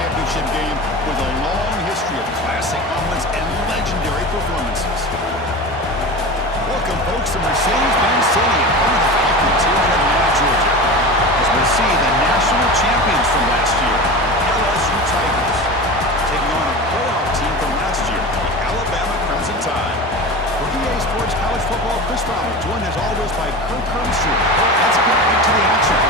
championship game with a long history of classic moments and legendary performances. Welcome, folks, to Mercedes-Benz Stadium, home of the Falcons here in Atlanta, Georgia, as we see the national champions from last year, LSU Tigers, taking on a playoff team from last year, the Alabama Crimson Tide. For EA Sports College Football, Chris Fowler, joined as always by Kirk Hermstrom. Let's get right to the action.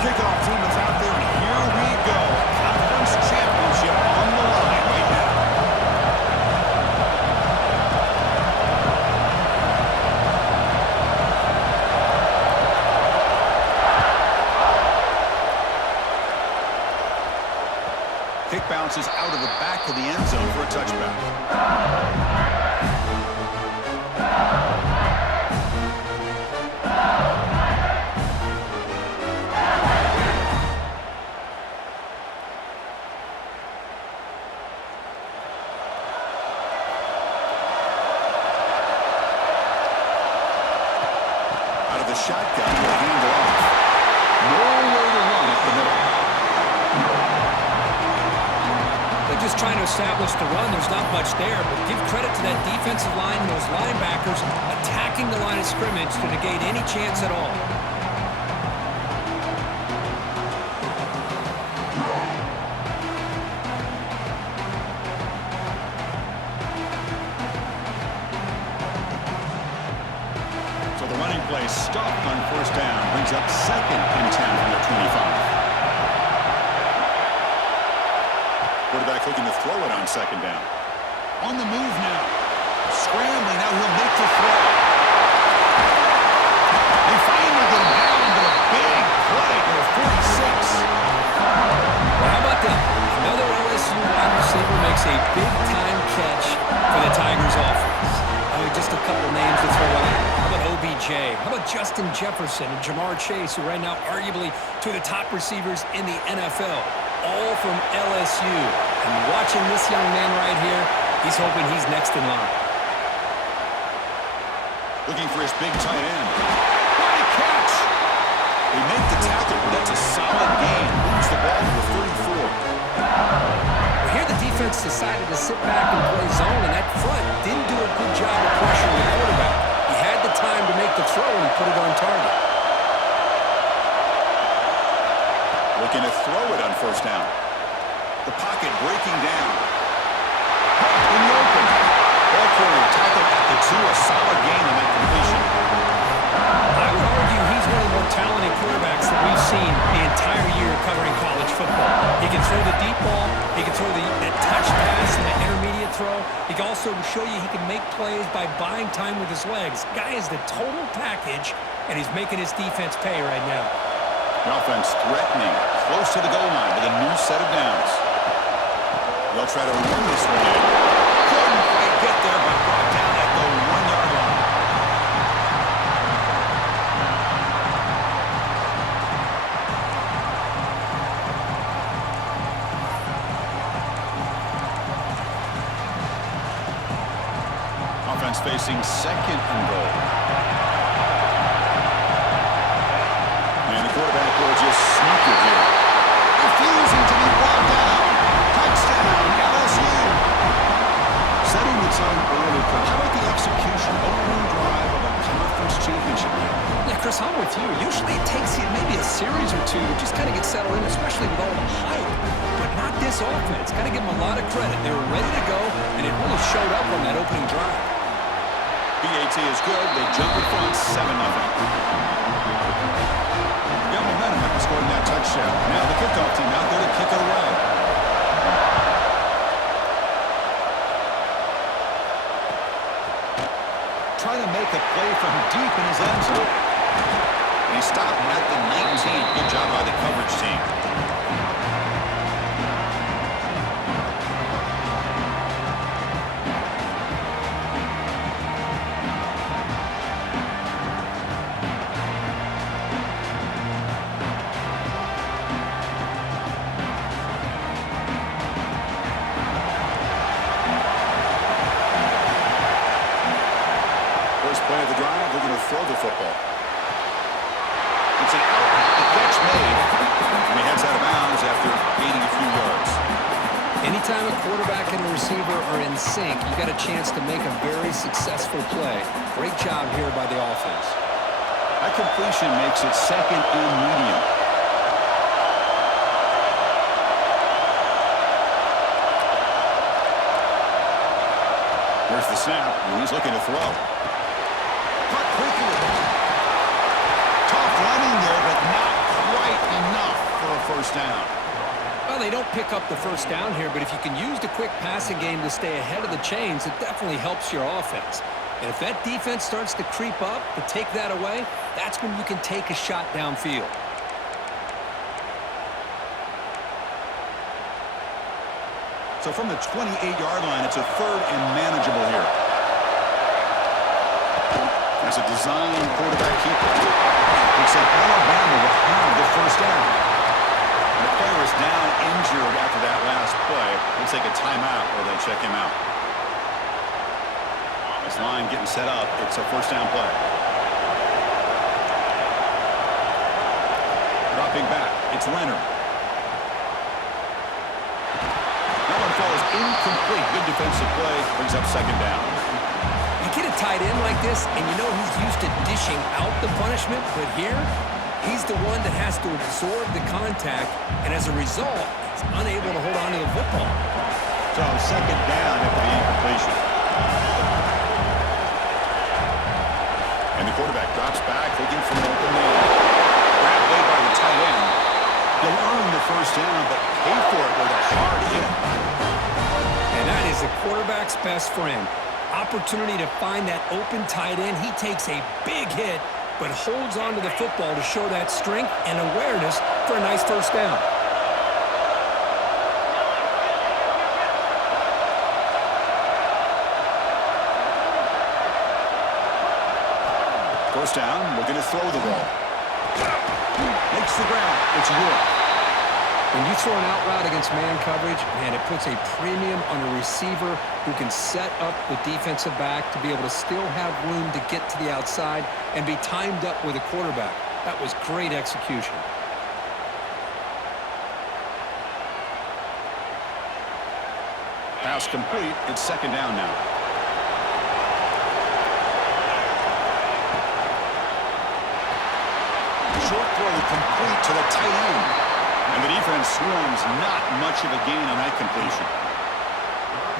Kickoff team is out there, and here we go. Conference championship on the line right now. Kick bounces out of the back of the end zone for a touchback. The shotgun will hand it off. Nowhere to run up the middle. They're just trying to establish the run. There's not much there, but give credit to that defensive line and those linebackers attacking the line of scrimmage to negate any chance at all. Running play stopped on first down. Brings up 2nd and 10 from their 25. Quarterback looking to throw it on 2nd down. On the move now. Scrambling. Now he'll make the throw. They finally get him down to a big play to a 46. Well, how about that? Another LSU wide receiver makes a big-time catch for the Tigers offense. Just a couple names to throw out. How about OBJ? How about Justin Jefferson and Jamar Chase, who right now arguably two of the top receivers in the NFL, all from LSU. And watching this young man right here, he's hoping he's next in line. Looking for his big tight end. What a catch! They make the tackle, but that's a solid gain. Moves the ball to the 34. Here the defense decided to sit back and play zone, and that front didn't do a good job of pressuring the quarterback. He had the time to make the throw, and he put it on target. Looking to throw it on first down. The pocket breaking down. In the open. Ball carrier tackled at the 2. A solid gain on that completion. I would argue he's one of the more talented quarterbacks that we've seen the entire year covering college football. He can throw the deep ball. He can throw the touch pass and the intermediate throw. He can also show you he can make plays by buying time with his legs. Guy is the total package, and he's making his defense pay right now. The offense threatening, close to the goal line with a new set of downs. They'll try to run this one in. Couldn't quite get there, but brought down at the 1-yard line. Offense facing 2nd and goal. And the quarterback will just sneak it here. Refusing to be brought down. Touchdown, LSU. Setting the tone early. How about the execution? Opening drive of a conference championship game. Yeah, Chris, I'm with you. Usually it takes you maybe a series or two to just kind of get settled in, especially with all the hype. But not this offense. Got to give them a lot of credit. They were ready to go, and it really showed up on that opening drive. BAT is good. They jump in front 7-0. Got momentum after scoring that touchdown. Now the kickoff team out there to kick it away. Trying to make a play from deep in his end zone. He stopped at the 19. Good job by the coverage team. play of the drive, they're going to throw the football. It's an out. The catch made. And he heads out of bounds after gaining a few yards. Anytime a quarterback and a receiver are in sync, you got a chance to make a very successful play. Great job here by the offense. That completion makes it second and medium. Here's the snap, and he's looking to throw. Cut quickly. Tough running there, but not quite enough for a first down. Well, they don't pick up the first down here, but if you can use the quick passing game to stay ahead of the chains, it definitely helps your offense. And if that defense starts to creep up, to take that away, that's when you can take a shot downfield. So from the 28-yard line, it's a third and manageable here. As a design quarterback keeper. Looks like Alabama will have the first down. And the player is down injured after that last play. They'll take a timeout or they'll check him out. This line getting set up. It's a first down play. Dropping back. It's Leonard. That one falls incomplete. Good defensive play. Brings up second down. You get a tight end like this, and you know he's used to dishing out the punishment, but here, he's the one that has to absorb the contact, and as a result, he's unable to hold on to the football. So second down after the incompletion. And the quarterback drops back, looking for an open man. Grab made by the tight end. He'll earn the first down, but pay for it with a hard hit. And that is the quarterback's best friend. Opportunity to find that open tight end. He takes a big hit, but holds on to the football to show that strength and awareness for a nice first down. First down, we're going to throw the ball. Makes the ground. It's York. When you throw an out route against man coverage, man, it puts a premium on a receiver who can set up the defensive back to be able to still have room to get to the outside and be timed up with a quarterback. That was great execution. Pass complete. It's second down now. Short throw complete to the tight end. And the defense swarms, not much of a gain on that completion.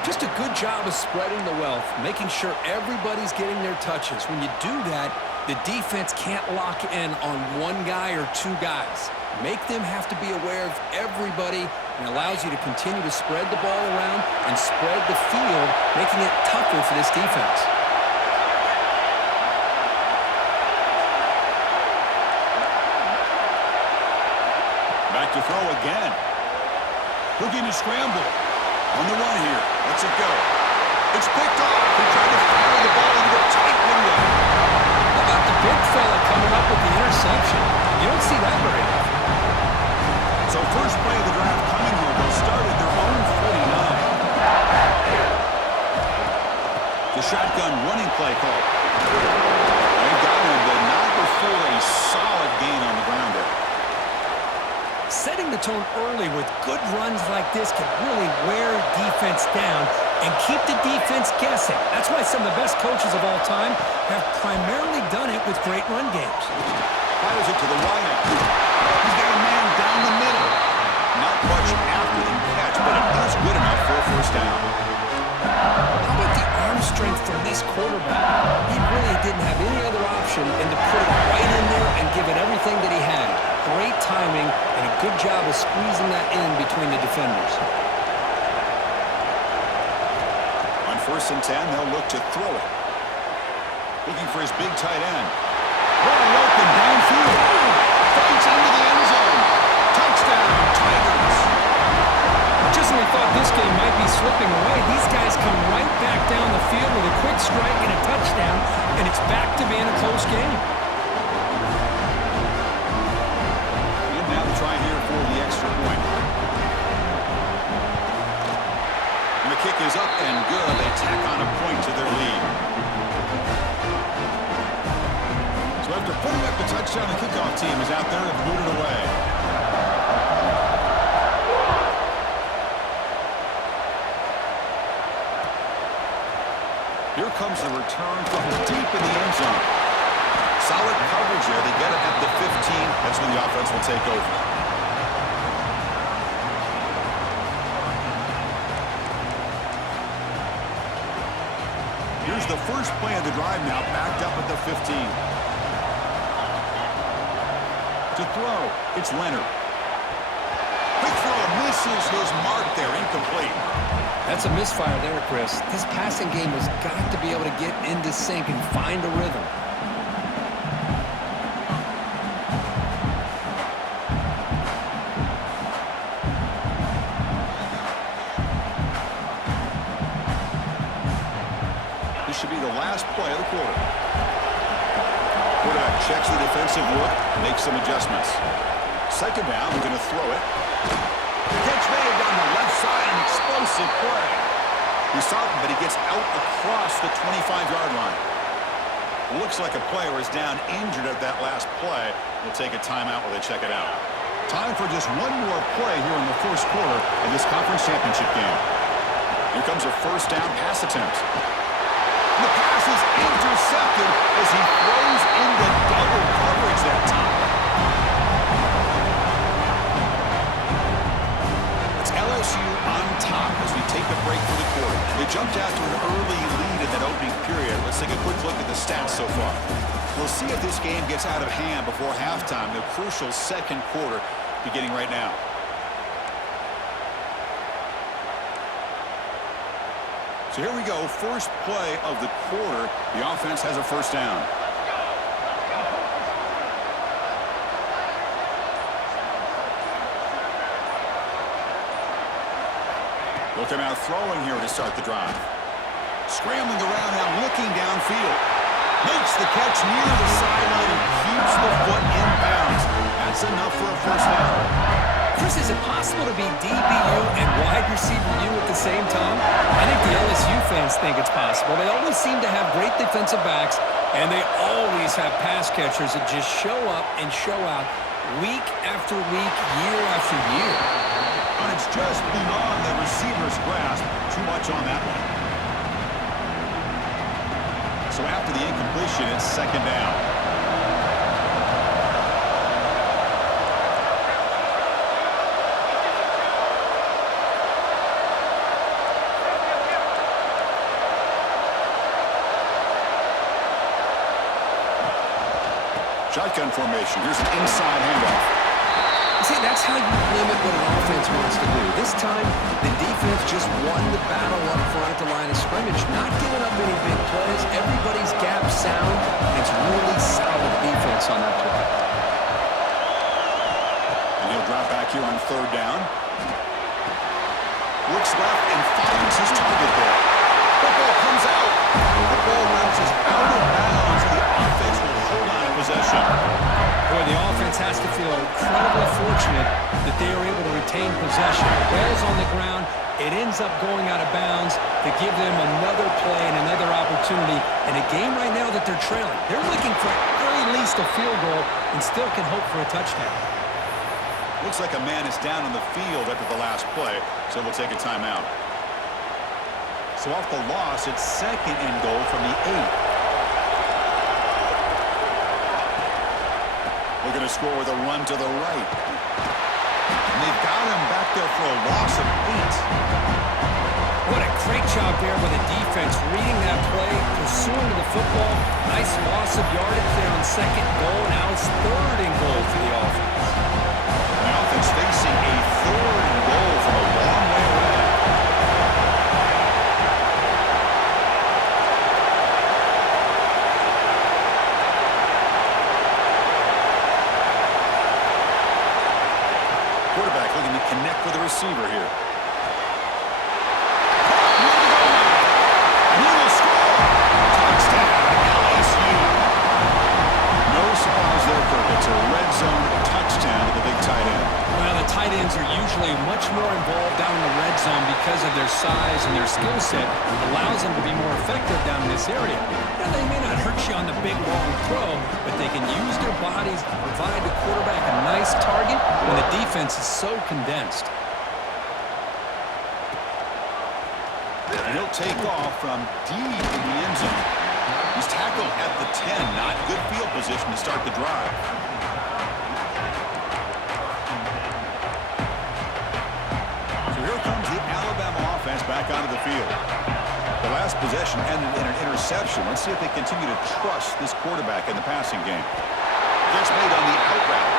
Just a good job of spreading the wealth, making sure everybody's getting their touches. When you do that, the defense can't lock in on one guy or two guys. Make them have to be aware of everybody, and allows you to continue to spread the ball around and spread the field, making it tougher for this defense. Back to throw again. Looking to scramble. On the run here. Lets it go. It's picked off. He tried to fire the ball into a tight window. How about the big fella coming up with the interception? You don't see that very often. So first play of the drive coming here. They'll start at their own 49. The shotgun running play call. They've got him, but not before a solid gain on the ground there. Setting the tone early with good runs like this can really wear defense down and keep the defense guessing. That's why some of the best coaches of all time have primarily done it with great run games. Fires it to the wide. He's got a man down the middle. Not much after the catch, but it is good enough for a first down. How about the arm strength from this quarterback? He really didn't have any other option than to put it right in there and give it everything that he had. Great timing and a good job of squeezing that in between the defenders. On 1st and 10, they'll look to throw it. Looking for his big tight end. Wide open downfield. Fights into the end zone. Touchdown, Tigers. Just when we thought this game might be slipping away, these guys come right back down the field with a quick strike and a touchdown, and it's back to being a close game. Now to try here for the extra point. And the kick is up and good. They tack on a point to their lead. After putting up the touchdown, the kickoff team is out there to boot it away. Here comes the return from deep in the end zone. Solid coverage there. They get it at the 15. That's when the offense will take over. Here's the first play of the drive now, backed up at the 15. To throw, it's Leonard. Quick throw, misses his mark there, incomplete. That's a misfire there, Chris. This passing game has got to be able to get into sync and find a rhythm. This should be the last play of the quarter. Quarterback checks the defensive look, makes some adjustments. Second down, they're going to throw it. Catch made down the left side, an explosive play. He saw him, but he gets out across the 25-yard line. Looks like a player is down injured at that last play. We'll take a timeout while they check it out. Time for just one more play here in the first quarter of this conference championship game. Here comes a first down pass attempt. The pass is intercepted as he throws into double coverage that time. It's LSU on top as we take a break for the quarter. They jumped out to an early lead in that opening period. Let's take a quick look at the stats so far. We'll see if this game gets out of hand before halftime, the crucial second quarter beginning right now. So here we go, first play of the quarter. The offense has a first down. Looking out throwing here to start the drive. Scrambling around now, looking downfield. Makes the catch near the sideline and keeps the foot in bounds. That's enough for a first down. Chris, is it possible to be DBU and wide receiver U at the same time? I think the LSU fans think it's possible. They always seem to have great defensive backs, and they always have pass catchers that just show up and show out week after week, year after year. And it's just beyond the receiver's grasp. Too much on that one. So after the incompletion, it's second down. Shotgun formation. Here's an inside handoff. See, that's how you limit what an offense wants to do. This time, the defense just won the battle up front at the line of scrimmage, not giving up any big plays. Everybody's gap sound. It's really solid defense on that play. And he'll drop back here on third down. Looks left and finds his target there. Football comes out. The ball bounces out of bounds. The offense will hold on in possession. Boy, the offense has to feel incredibly fortunate that they are able to retain possession. The ball's on the ground. It ends up going out of bounds to give them another play and another opportunity in a game right now that they're trailing. They're looking for at very least a field goal and still can hope for a touchdown. Looks like a man is down on the field after the last play, so we'll take a timeout. So off the loss, it's second and goal from the 8. We're going to score with a run to the right. And they've got him back there for a loss of 8. What a great job there by the defense, reading that play, pursuing to the football. Nice loss of yardage there on second goal. Now it's third and goal for the offense. The offense facing a third and goal from a long way away. Quarterback looking to connect with the receiver here. And he will score. Touchdown, LSU. No surprise there, Kirk. It's a red zone touchdown. Falcons are usually much more involved down in the red zone because of their size and their skill set. Allows them to be more effective down in this area. Now, they may not hurt you on the big, long throw, but they can use their bodies to provide the quarterback a nice target when the defense is so condensed. And he'll take off from deep in the end zone. He's tackled at the 10. Not good field position to start the drive. So here comes the Alabama offense back onto the field. The last possession ended in an interception. Let's see if they continue to trust this quarterback in the passing game. Gets made on the out route.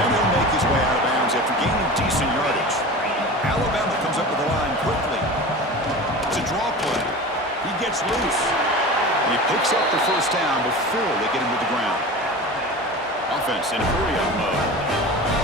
And he'll make his way out of bounds after gaining decent yardage. Alabama comes up with the line quickly. It's a draw play. He gets loose. And he picks up the first down before they get him to the ground. Offense in hurry-up mode.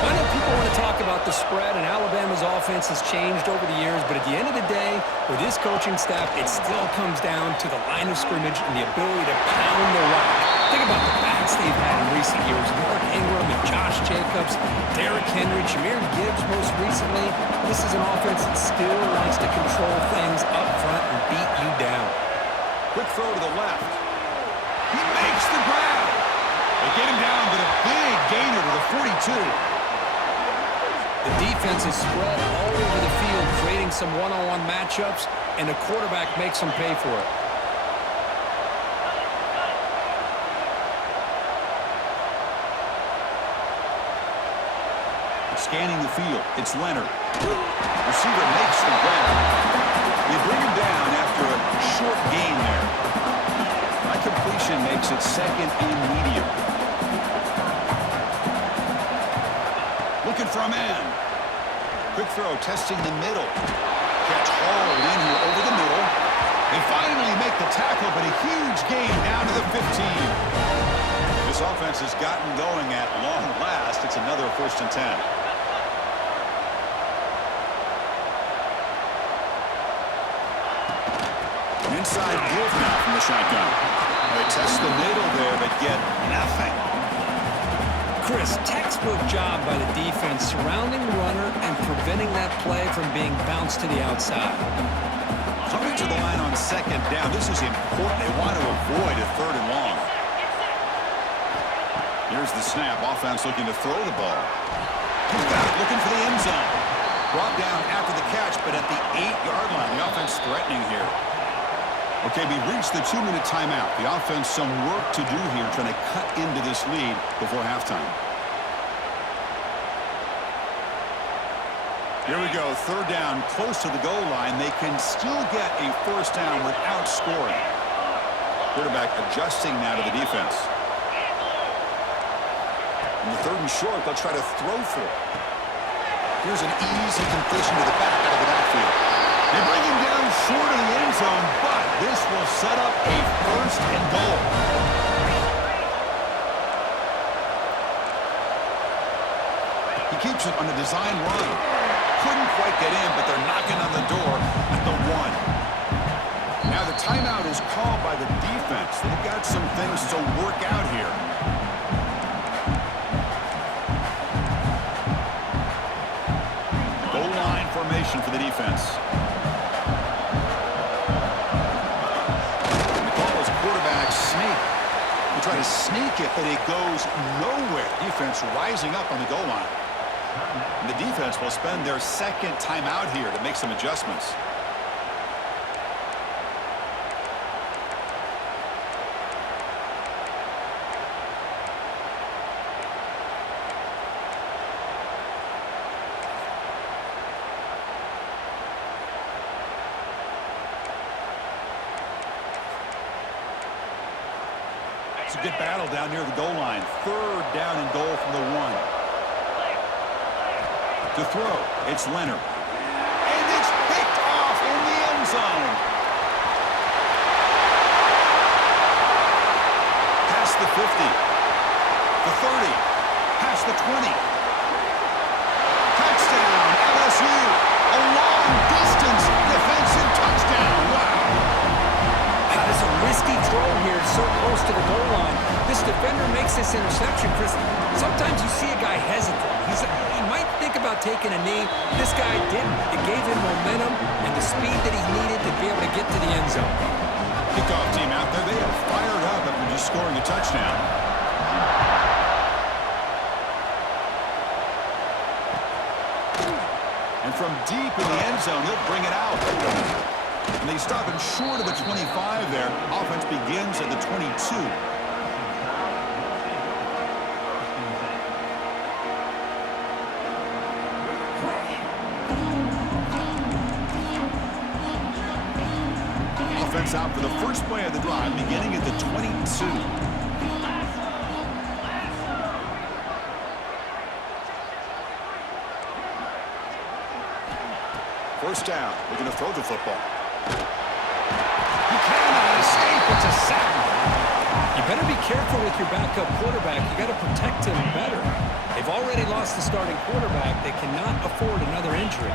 I know people want to talk about the spread, and Alabama's offense has changed over the years, but at the end of the day, with this coaching staff, it still comes down to the line of scrimmage and the ability to pound the rock. Think about the backs they've had in recent years. Mark Ingram and Josh Jacobs, Derrick Henry, Jahmyr Gibbs most recently. This is an offense that still wants to control things up front and beat you down. Quick throw to the left. He makes the grab. They get him down, but a big gainer to the 42. The defense is spread all over the field, creating some one-on-one matchups, and the quarterback makes them pay for it. Scanning the field, it's Leonard. Receiver makes the grab. They bring him down after a short gain there. That completion makes it second and medium. Looking for a man. Quick throw, testing the middle. Catch hauled in here over the middle. They finally make the tackle, but a huge gain down to the 15. This offense has gotten going at long last. It's another 1st and 10. Inside Wolf now from the shotgun. They test the middle there, but get nothing. Chris, textbook job by the defense surrounding the runner and preventing that play from being bounced to the outside. Coming to the line on 2nd down. This is important. They want to avoid a 3rd and long. Here's the snap. Offense looking to throw the ball. He's got it, looking for the end zone. Brought down after the catch, but at the 8-yard line. The offense threatening here. Okay, we reached the 2-minute timeout. The offense some work to do here, trying to cut into this lead before halftime. Here we go, 3rd down, close to the goal line. They can still get a 1st down without scoring. Quarterback adjusting now to the defense. In the 3rd and short, they'll try to throw for it. Here's an easy completion to the back out of the backfield. They bring him down short of the end zone, but this will set up a 1st and goal. He keeps it on the design run. Couldn't quite get in, but they're knocking on the door at the 1. Now the timeout is called by the defense. They've got some things to work out here. Goal line formation for the defense. Sneak. They try to sneak it, but it goes nowhere. Defense rising up on the goal line. And the defense will spend their 2nd timeout here to make some adjustments. It's a good battle down near the goal line. 3rd down and goal from the 1. To throw, it's Leonard. And it's picked off in the end zone. Past the 50. The 30. Past the 20. Touchdown, LSU. A long-distance defensive touchdown. Wow. That is a risky throw here, so close to the goal line. This defender makes this interception, Chris. Sometimes you see a guy hesitate. He might think about taking a knee. This guy didn't. It gave him momentum and the speed that he needed to be able to get to the end zone. Kickoff team out there, they are fired up after just scoring a touchdown. And from deep in the end zone, he'll bring it out. And they stop him short of the 25 there. Offense begins at the 22. Offense out for the first play of the drive, beginning at the 22. First down, we're going to throw the football. You cannot escape. It's a sack. You better be careful with your backup quarterback. You got to protect him better. They've already lost the starting quarterback. They cannot afford another injury.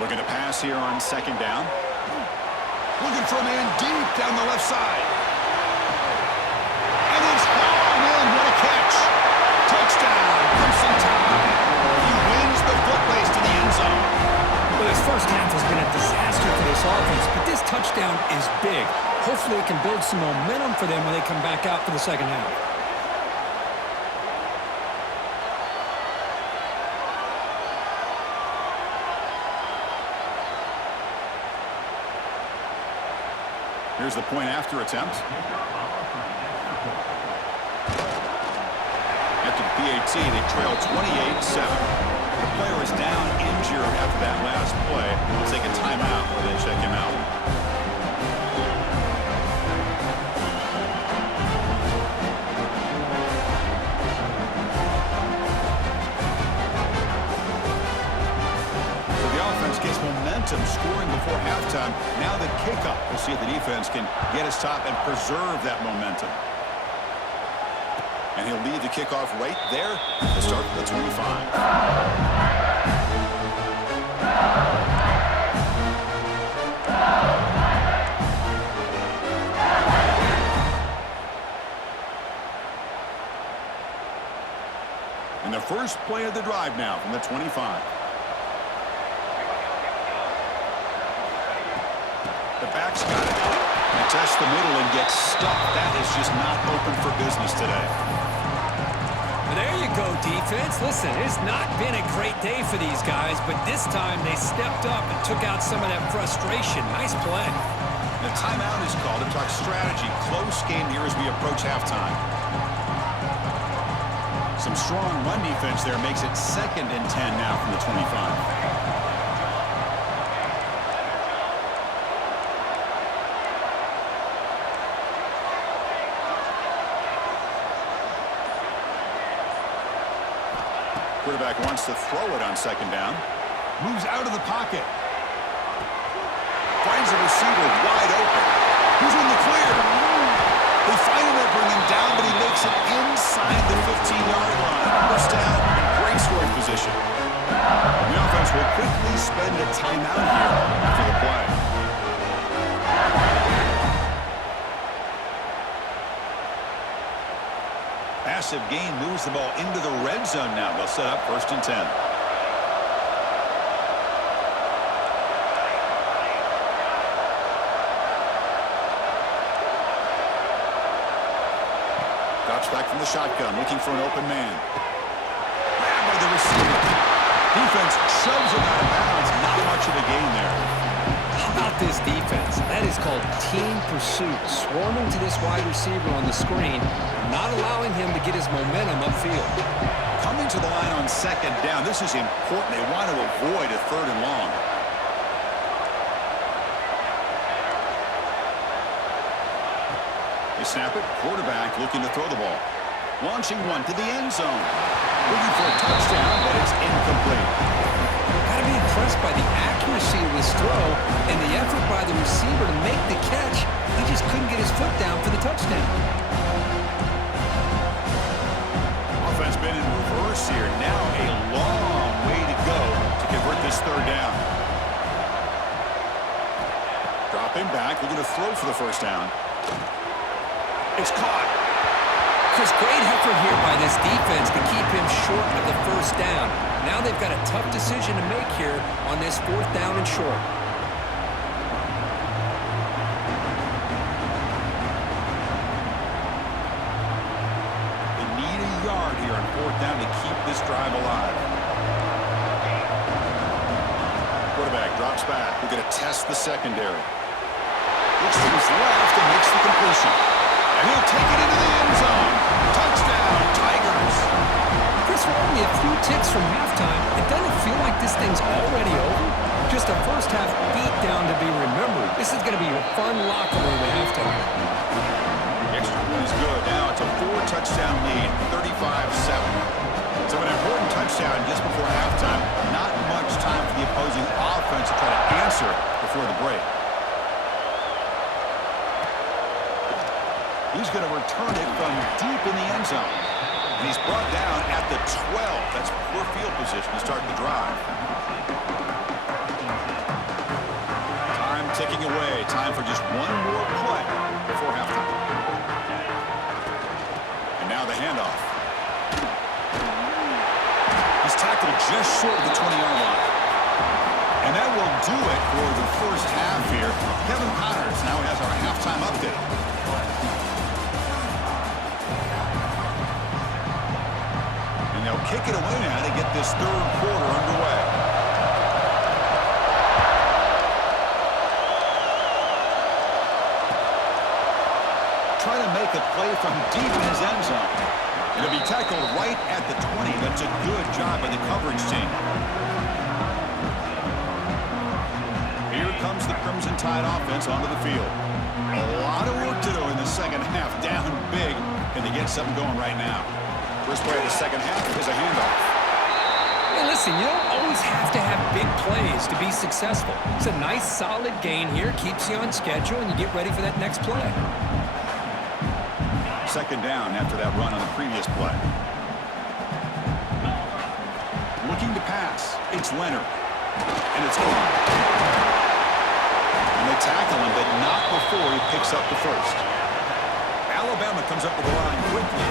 Looking to pass here on second down. Looking for a man deep down the left side. And it's hauled in. What a catch. Touchdown. Crimson Tide. He wins the foot race to the end zone. Well, this first half has been a disaster for this offense, but this touchdown is big. Hopefully it can build some momentum for them when they come back out for the second half. Here's the point after attempt. After the PAT, they trail 28-7. The player is down injured after that last play. We'll take a timeout while they check him out. So the offense gets momentum scoring before halftime. Now the kickoff. We'll see if the defense can get his top and preserve that momentum. And he'll lead the kickoff right there to start the 25. And the first play of the drive now from the 25. The back's got it. And tests the middle and gets stuck. That is just not open for business today. There you go, defense. Listen, it's not been a great day for these guys, but this time they stepped up and took out some of that frustration. Nice play. The timeout is called to talk strategy. Close game here as we approach halftime. Some strong run defense there makes it 2nd and 10 now from the 25. Quarterback wants to throw it on second down. Moves out of the pocket. Finds a receiver wide open. Who's in the clear? They finally bring him down, but he makes it inside the 15-yard line. First down in great scoring position. The offense will quickly spend a timeout here after the play. Massive gain moves the ball into the red zone now. They'll set up 1st and 10. Drops back from the shotgun, looking for an open man. Grabbed by the receiver. Defense shoves him out of bounds. Not much of a gain there. How about this defense? That is called team pursuit. Swarming to this wide receiver on the screen, not allowing him to get his momentum upfield. Coming to the line on second down. This is important. They want to avoid a 3rd and long. They snap it. Quarterback looking to throw the ball. Launching one to the end zone. Looking for a touchdown, but it's incomplete. Got to be impressed by the accuracy of this throw and the effort by the receiver to make the catch. He just couldn't get his foot down for the touchdown. Offense been in reverse here. Now a long way to go to convert this 3rd down. Dropping back, looking to throw for the first down. It's caught. Chris, great effort here by this defense to keep him short of the first down. Now they've got a tough decision to make here on this 4th down and short. They need a yard here on 4th down to keep this drive alive. Quarterback drops back. We're going to test the secondary. Looks to his left and makes the completion. And he'll take it into the end zone. Touchdown, Tigers. Chris, we're only a few ticks from halftime. It doesn't feel like this thing's already over. Just a first-half beatdown to be remembered. This is going to be a fun locker room at halftime. Extra point is good. Now it's a 4-touchdown lead, 35-7. So an important touchdown just before halftime. Not much time for the opposing offense to try to answer before the break. He's going to return it from deep in the end zone. And he's brought down at the 12. That's poor field position to start the drive. Time ticking away. Time for just one more play before halftime. And now the handoff. He's tackled just short of the 20-yard line. And that will do it for the first half here. Kevin Connors now has our halftime update. And they'll kick it away now to get this 3rd quarter underway. Trying to make a play from deep in his end zone. And it'll be tackled right at the 20. That's a good job by the coverage team. Here comes the Crimson Tide offense onto the field. A lot of work to do in the second half. Down big. Can they get something going right now? First play of the second half is a handoff. Hey, listen, you don't always have to have big plays to be successful. It's a nice, solid gain here. Keeps you on schedule, and you get ready for that next play. Second down after that run on the previous play. Looking to pass. It's Leonard. And it's caught. And they tackle him, but not before he picks up the first. Alabama comes up with the line quickly.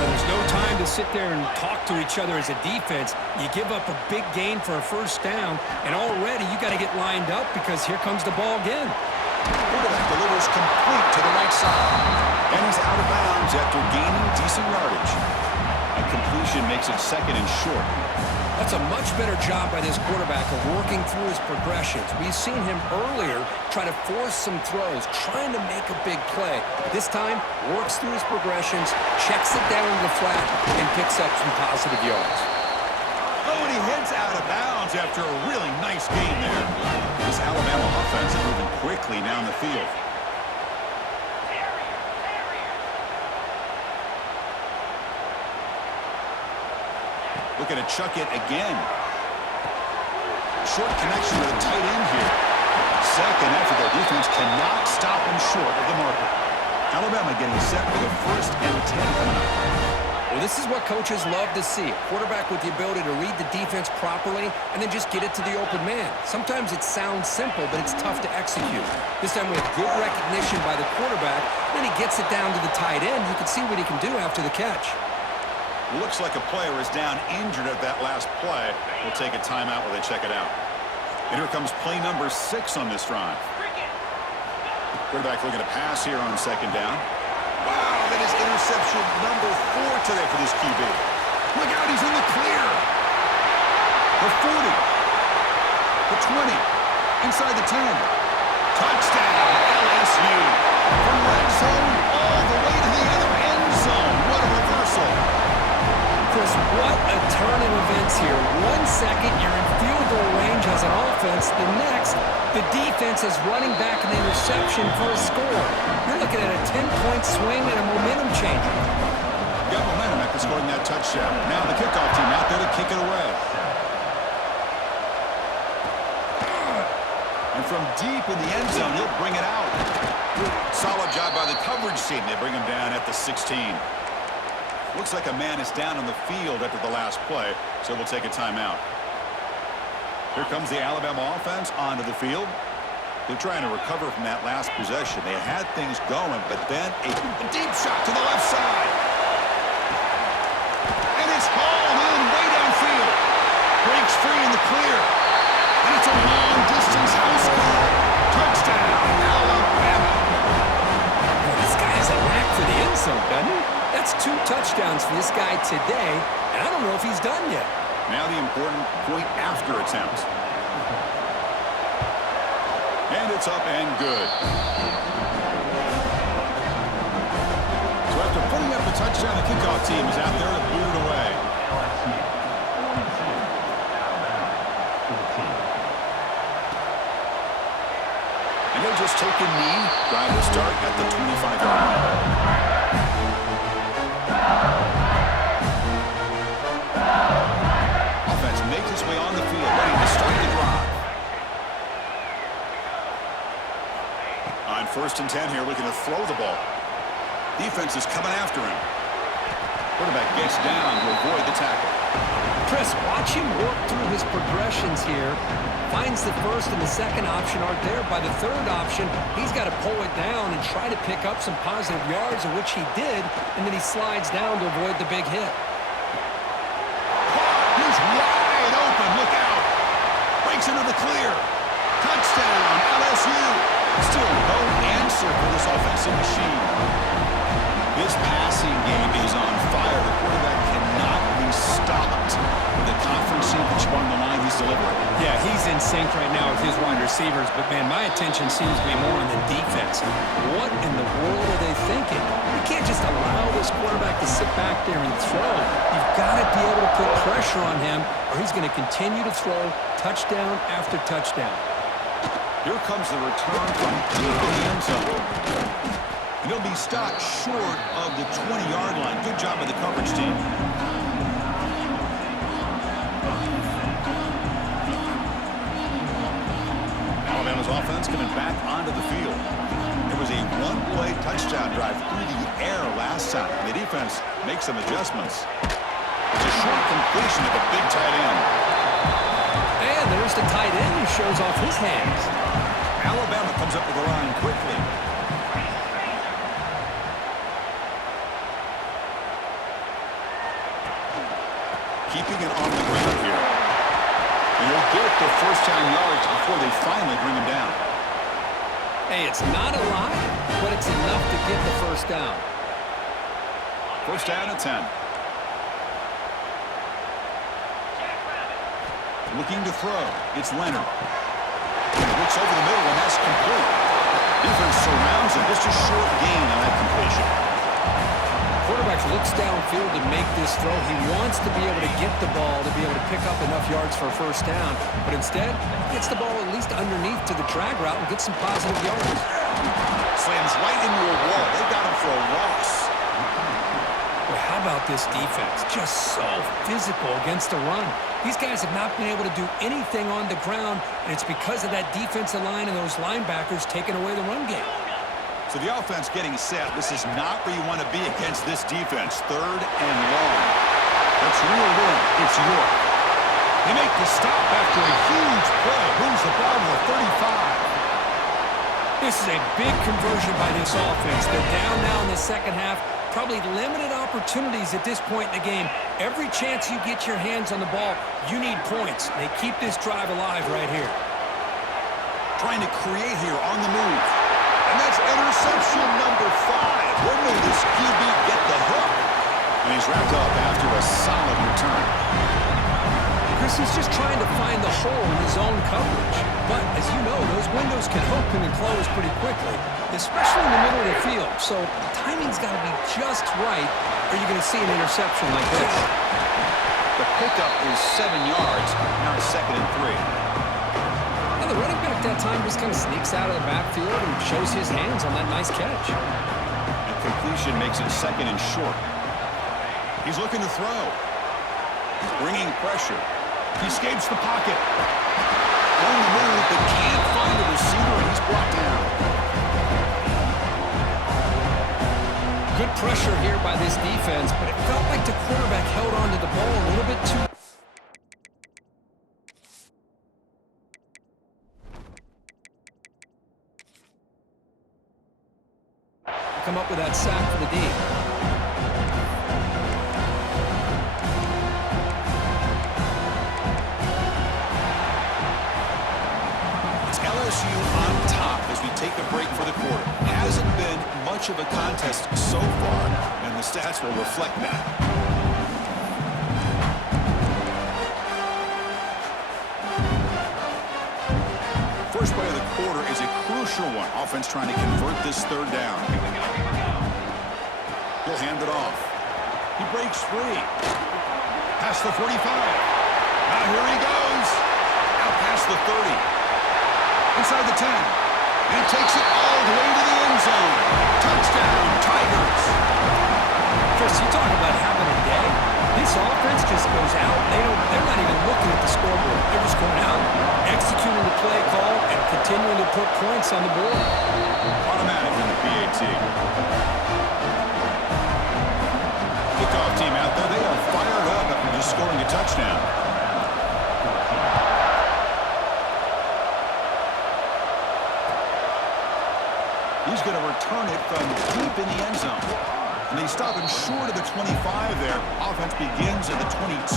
There's no time to sit there and talk to each other as a defense. You give up a big gain for a first down, and already you got to get lined up because here comes the ball again. Quarterback delivers complete to the right side. And he's out of bounds after gaining decent yardage. A completion makes it 2nd and short. That's a much better job by this quarterback of working through his progressions. We've seen him earlier try to force some throws, trying to make a big play. This time, works through his progressions, checks it down to the flat, and picks up some positive yards. Oh, and he heads out of bounds after a really nice game there. This Alabama offense is moving quickly down the field. Looking to chuck it again. Short connection with a tight end here. Second effort, their defense cannot stop him short of the marker. Alabama getting set for the 1st and 10 coming up. Well, this is what coaches love to see. A quarterback with the ability to read the defense properly and then just get it to the open man. Sometimes it sounds simple, but it's tough to execute. This time with good recognition by the quarterback, then he gets it down to the tight end. You can see what he can do after the catch. Looks like a player is down injured at that last play. We'll take a timeout while they check it out. And here comes play number 6 on this drive. Quarterback looking to pass here on 2nd down. Wow, that is interception number 4 today for this QB. Look out, he's in the clear. The 40. The 20. Inside the 10. Touchdown, LSU. From red zone all the way to the other end zone. What a reversal. Chris, what a turn of events here. 1 second, you're in field goal range as an offense. The next, the defense is running back an interception for a score. You're looking at a 10-point swing and a momentum changer. Got momentum after scoring that touchdown. Now the kickoff team out there to kick it away. And from deep in the end zone, he'll bring it out. Solid job by the coverage team. They bring him down at the 16. Looks like a man is down on the field after the last play, so we'll take a timeout. Here comes the Alabama offense onto the field. They're trying to recover from that last possession. They had things going, but then a deep shot to the left side. And it's hauled in way downfield. Breaks free in the clear. And it's a long-distance house call. Touchdown, Alabama. Well, this guy has a knack for the end zone, doesn't he? That's 2 touchdowns for this guy today, and I don't know if he's done yet. Now the important point after attempt. And it's up and good. So after putting up the touchdown, the kickoff team is out there to boot it away. And he'll just take a knee. Drive will start at the 25-yard line. Offense makes its way on the field, ready to start the drive. On 1st and 10 here, looking to throw the ball. Defense is coming after him. Quarterback gets down to avoid the tackle. Chris, watch him work through his progressions here. Finds the first and the second option aren't there. By the third option, he's got to pull it down and try to pick up some positive yards, of which he did, and then he slides down to avoid the big hit. He's wide open. Look out. Breaks into the clear. Touchdown, LSU. Still no answer for this offensive machine. This passing game is on fire. The quarterback cannot be stopped. With the confidence each one on the line he's delivering. Yeah, he's in sync right now with his wide receivers, but, man, my attention seems to be more on the defense. What in the world are they thinking? You can't just allow this quarterback to sit back there and throw. You've got to be able to put pressure on him, or he's going to continue to throw touchdown after touchdown. Here comes the return from deep in the end zone. And he'll be stopped short of the 20-yard line. Good job of the coverage team. Alabama's offense coming back onto the field. It was a one-play touchdown drive through the air last time. The defense makes some adjustments. It's a short completion of a big tight end. And there's the tight end who shows off his hands. Alabama comes up with the line quickly. Keeping it on the ground here. And he'll get the first down yards before they finally bring him down. Hey, it's not a lot, but it's enough to get the first down. First down at 10. Looking to throw. It's Leonard. He looks over the middle, and that's complete. Defense surrounds him. Just a short gain on that completion. Quarterback looks downfield to make this throw. He wants to be able to get the ball to be able to pick up enough yards for a first down. But instead, he gets the ball at least underneath to the drag route and gets some positive yards. Slams right into a wall. They got him for a loss. Well, how about this defense? Just so physical against the run. These guys have not been able to do anything on the ground, and it's because of that defensive line and those linebackers taking away the run game. So the offense getting set. This is not where you want to be against this defense. 3rd and long. That's reeled in. It's York. They make the stop after a huge play. Moves the ball to the 35. This is a big conversion by this offense. They're down now in the second half. Probably limited opportunities at this point in the game. Every chance you get your hands on the ball, you need points. They keep this drive alive right here. Trying to create here on the move. And that's interception number 5. When will this QB get the hook? And he's wrapped up after a solid return. Chris, he's just trying to find the hole in his own coverage. But, as you know, those windows can open and close pretty quickly, especially in the middle of the field. So, timing's got to be just right, or you're going to see an interception like this. The pickup is 7 yards. Now it's 2nd and 3. The running back that time just kind of sneaks out of the backfield and shows his hands on that nice catch. And completion makes it 2nd and short. He's looking to throw. Bringing pressure. He escapes the pocket. On the move, but can't find the receiver, and he's brought down. Good pressure here by this defense, but it felt like the quarterback held on to the ball a little bit too come up with that sack for the D. It's LSU on top as we take a break for the quarter. Hasn't been much of a contest so far, and the stats will reflect that. First play of the quarter is a crucial one. Offense trying to convert this third down. He'll hand it off. He breaks free. Past the 45. Now here he goes. Out past the 30. Inside the 10. And he takes it all the way to the end zone. Touchdown, Tigers. Chris, you talk about having a day. This offense just goes out. They're not even looking at the scoreboard. They're just going out, executing the play call, and continuing to put points on the board. Automatic in the PAT. Kickoff team out there. They are fired up after just scoring a touchdown. He's going to return it from deep in the end zone. And they stop him short of the 25 there. Offense begins at the 22.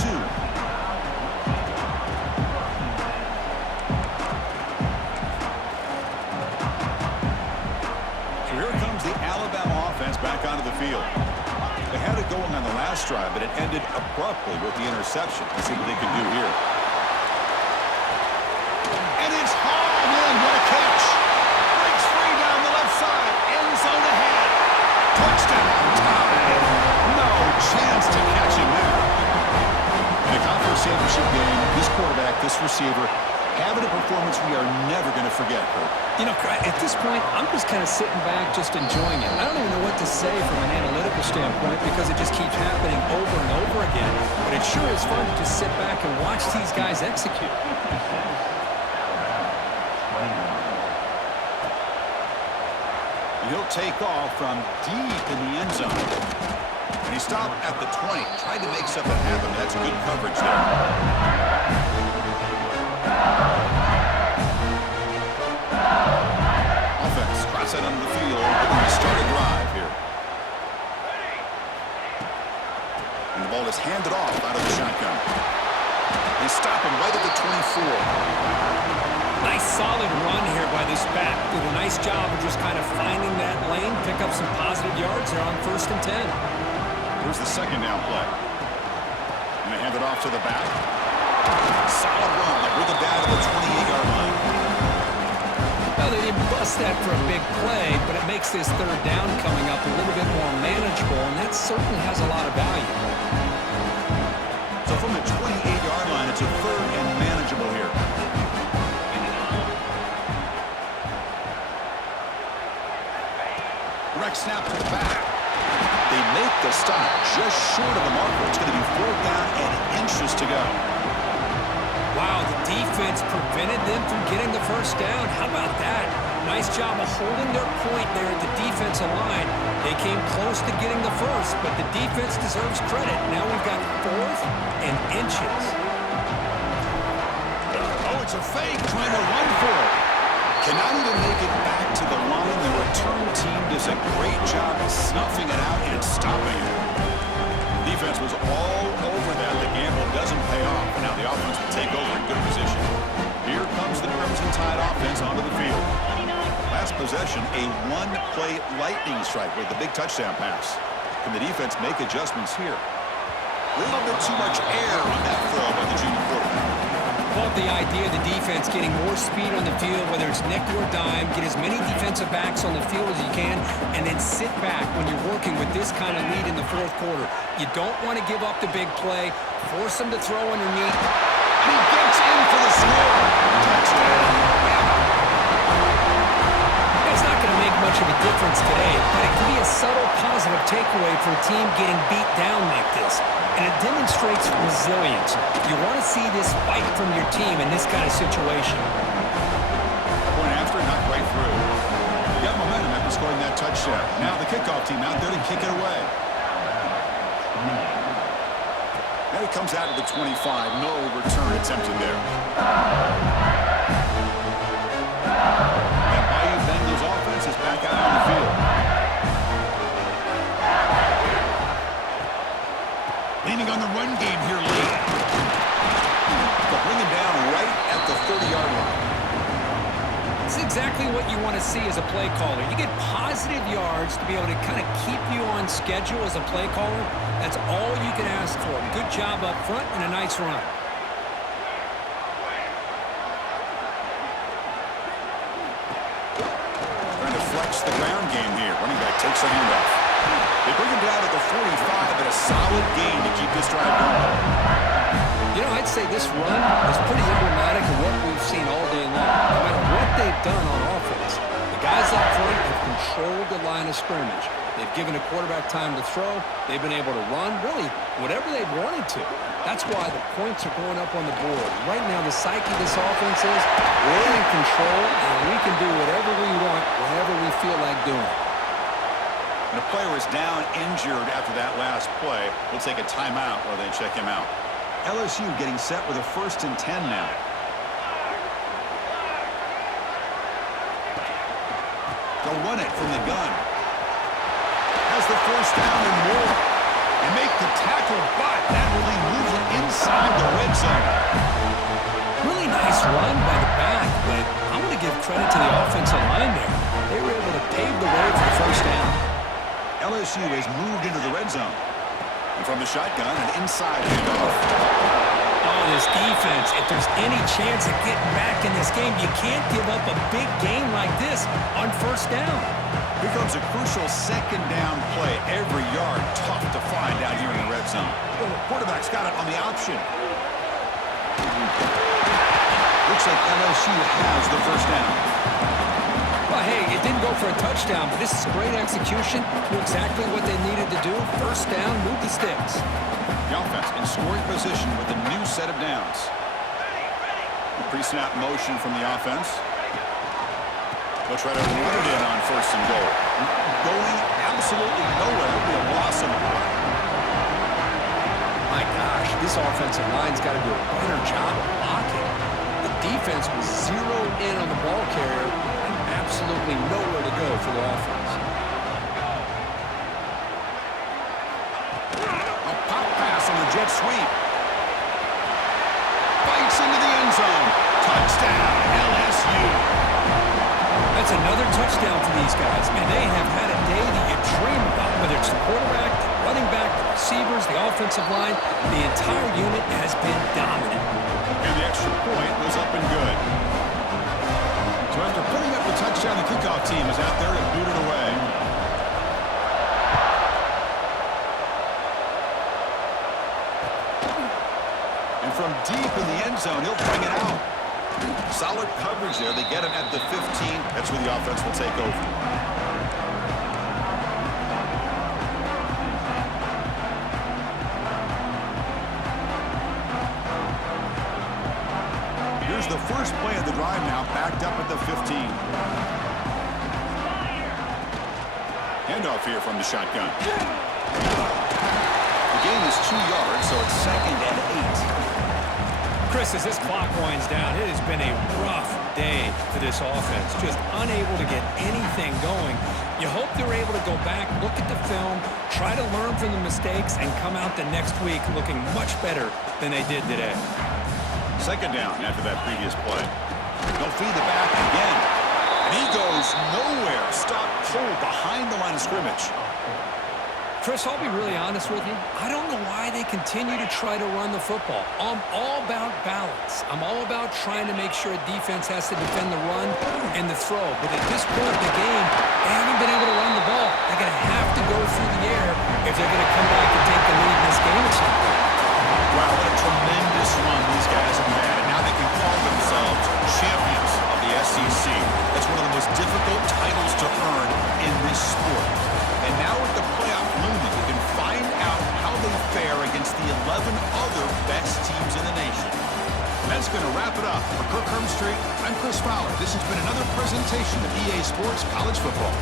So here comes the Alabama offense back onto the field. They had it going on the last drive, but it ended abruptly with the interception. Let's see what they can do here. And it's hauled in. What a catch. Breaks free down the left side. End zone ahead. Touchdown. No chance to catch him there. In a conference championship game, this quarterback, this receiver, having a performance we are never going to forget, Kurt. You know, at this point, I'm just kind of sitting back, just enjoying it. I don't even know what to say from an analytical standpoint because it just keeps happening over and over again. But it sure is fun to just sit back and watch these guys execute. He'll take off from deep in the end zone. And he stopped at the 20. Tried to make something happen. That's good coverage there. Offense cross it onto the field. Looking to start a drive here. And the ball is handed off out of the shotgun. They stop him right at the 24. Nice solid run here by this back. Did a nice job of just kind of finding that lane, pick up some positive yards there on 1st and 10. Here's the second down play. And they hand it off to the back. Solid run. They bring it down to the 28-yard line. Well, they didn't bust that for a big play, but it makes this third down coming up a little bit more manageable, and that certainly has a lot of value. So from the 28-yard line, it's a third and manageable here. Direct snap to the back. They make the stop just short of the marker. It's going to be 4th down and inches to go. Wow, the defense prevented them from getting the first down. How about that? Nice job of holding their point there at the defensive line. They came close to getting the first, but the defense deserves credit. Now we've got 4th and inches. Oh, it's a fake trying to run for it. Cannot even make it back to the line. The return team does a great job of snuffing it out and stopping it. Defense was all over that. The gamble doesn't pay off. Now the offense will take over in good position. Here comes the Crimson Tide offense onto the field. Last possession, a one-play lightning strike with the big touchdown pass. Can the defense make adjustments here? A little bit too much air on that throw by the junior quarterback. Love the idea of the defense getting more speed on the field, whether it's nickel or dime, get as many defensive backs on the field as you can, and then sit back when you're working with this kind of lead in the 4th quarter. You don't want to give up the big play, force them to throw underneath. And he gets in for the score. Touchdown. It's not going to make much of a difference today, but it can be a subtle positive takeaway for a team getting beat down like this. And it demonstrates resilience. You want to see this fight from your team in this kind of situation. Point after, not right through. You got momentum after scoring that touchdown. Now the kickoff team out there to kick it away. Now he comes out of the 25. No return attempted there. And Bayou Bengals offense is back out on the field. on the run game here late. They'll bring him down right at the 30-yard line. It's exactly what you want to see as a play caller. You get positive yards to be able to kind of keep you on schedule as a play caller. That's all you can ask for. Good job up front and a nice run. Trying to flex the ground game here. Running back takes a handoff. They bring him down at the 45, and a solid gain to keep this drive going. You know, I'd say this run is pretty emblematic of what we've seen all day long. No matter what they've done on offense, the guys up front have controlled the line of scrimmage. They've given a quarterback time to throw. They've been able to run, really, whatever they've wanted to. That's why the points are going up on the board. Right now, the psyche of this offense is we're in control, and we can do whatever we want, whenever we feel like doing it. And a player is down injured after that last play. We'll take a timeout while they check him out. LSU getting set with a 1st and 10 now. They'll run it from the gun. Has the 1st down and more. And make the tackle, but that really moves it inside the red zone. Really nice run by the back, but I'm going to give credit to the offensive line there. They were able to pave the way for the 1st down. LSU has moved into the red zone. And from the shotgun, an inside handoff. Oh, this defense, if there's any chance of getting back in this game, you can't give up a big game like this on 1st down. Here comes a crucial 2nd down play. Every yard tough to find out here in the red zone. Well, the quarterback's got it on the option. Looks like LSU has the 1st down. Well, hey, it didn't go for a touchdown, but this is great execution. Knew exactly what they needed to do. 1st down, move the sticks. The offense in scoring position with a new set of downs. Pre-snap motion from the offense. They'll try to run it in on 1st and goal. Going absolutely nowhere. It'll be a loss on the play. My gosh, this offensive line's got to do a better job of blocking. The defense was zeroed in on the ball carrier and absolutely nowhere to go for the offense. A pop pass on the jet sweep. Bites into the end zone. Touchdown, LSU. That's another touchdown for these guys. Man, they have had a day that you dream about, whether it's the quarterback, the running back, the receivers, the offensive line. The entire unit has been dominant. And the extra point was up and good. So after putting up the touchdown, the kickoff team is out there to boot it away. And from deep in the end zone, he'll bring it out. Solid coverage there. They get him at the 15. That's where the offense will take over. Here's the first play of the drive now, backed up at the 15. Handoff here from the shotgun. The gain is 2 yards, so it's 2nd and 8. Chris, as this clock winds down, it has been a rough day for this offense. Just unable to get anything going. You hope they're able to go back, look at the film, try to learn from the mistakes, and come out the next week looking much better than they did today. 2nd down after that previous play. They'll feed the back again. And he goes nowhere. Stopped cold behind the line of scrimmage. Chris, I'll be really honest with you. I don't know why they continue to try to run the football. I'm all about balance. I'm all about trying to make sure a defense has to defend the run and the throw. But at this point in the game, they haven't been able to run the ball. They're going to have to go through the air if they're going to come back and take the lead in this game at some point. Wow, what a tremendous run these guys have had. And now they can call themselves champions of the SEC. That's one of the most difficult titles to earn in this sport. And now with the playoff looming, we can find out how they fare against the 11 other best teams in the nation. That's going to wrap it up. For Kirk Hermstreet, I'm Chris Fowler. This has been another presentation of EA Sports College Football.